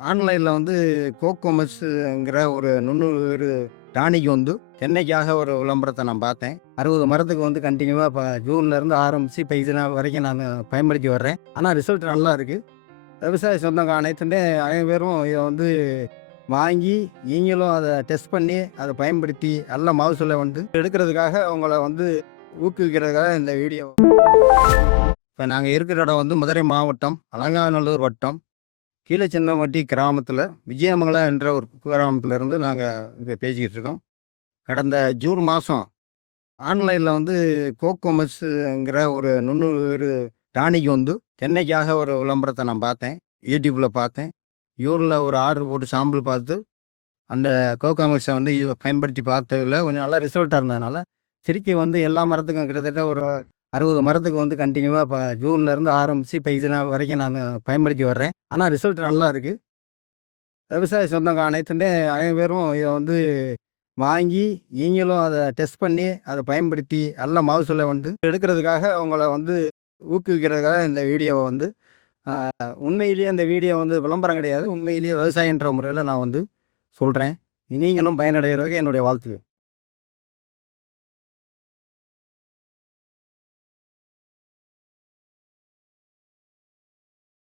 ஆன்லைன்ல வந்து கோகோமஸ்ங்கிற ஒரு நுண்ணுயிர் டானிக் வந்து தென்னைக்காக ஒரு விளம்பரத்தை நான் பார்த்தேன். 60 மரத்துக்கு வந்து கன்டினியூவா இப்ப ஜூன்லேருந்து ஆரம்பிச்சு இப்ப இது நாள் வரைக்கும் நான் பயன்படுத்தி வர்றேன். ஆனா ரிசல்ட் நல்லா இருக்கு. விவசாய சொந்தங்க அனைவரும் இத வந்து வாங்கி, நீங்களும் அத டெஸ்ட் பண்ணி, அத பயன்படுத்தி நல்ல மகசூல வந்து எடுக்கிறதுக்காக உங்கள வந்து ஊக்குவிக்கிறதுக்காக இந்த வீடியோ. இப்ப நாங்க இருக்கிற இடம் வந்து மதுரை மாவட்டம், அலங்காநல்லூர் வட்டம், கீழச்சின்னம்பட்டி கிராமத்தில விஜயமங்கலம் என்ற ஒரு கிராமத்தில இருந்து நாங்க இங்க பேசிக்கிட்டு இருக்கோம். கடந்த ஜூன் மாசம் ஆன்லைன்ல வந்து கோகோமஸ்ங்கிற ஒரு நுண்ணுயிர் டானிக் வந்து தென்னைக்காக ஒரு விளம்பரத்தை நான் பார்த்தேன். யூடியூப்ல பார்த்தேன். யூரில் ஒரு ஆர்டர் போட்டு சாம்பிள் பார்த்து, அந்த கோகோமஸை வந்து பயன்படுத்தி பார்த்ததுல கொஞ்சம் நல்ல ரிசல்ட்டாக இருந்ததுனால, திருப்பி வந்து எல்லா மரத்துக்கும் கிட்டத்தட்ட ஒரு 60 மரத்துக்கு வந்து கன்டினியூவா இப்ப ஜூன்லேருந்து ஆரம்பிச்சு இப்ப இது நாள் வரைக்கும் நான் பயன்படுத்தி வர்றேன். ஆனா ரிசல்ட் நல்லா இருக்கு. விவசாய சொந்தங்க அனைவரும் இத வந்து வாங்கி, நீங்களும் அத டெஸ்ட் பண்ணி, அத பயன்படுத்தி நல்ல மகசூல வந்து எடுக்கிறதுக்காக உங்கள வந்து ஊக்குவிக்கிறதுக்காக இந்த வீடியோவ வந்து உண்மையிலேயே அந்த வீடியோ வந்து விளம்பரம் கிடையாது. உண்மையிலேயே விவசாயின்ற முறையில நான் வந்து சொல்றேன். நீங்களும் பயனடைகிறதுக்கு என்னுடைய வாழ்த்துக்கள்.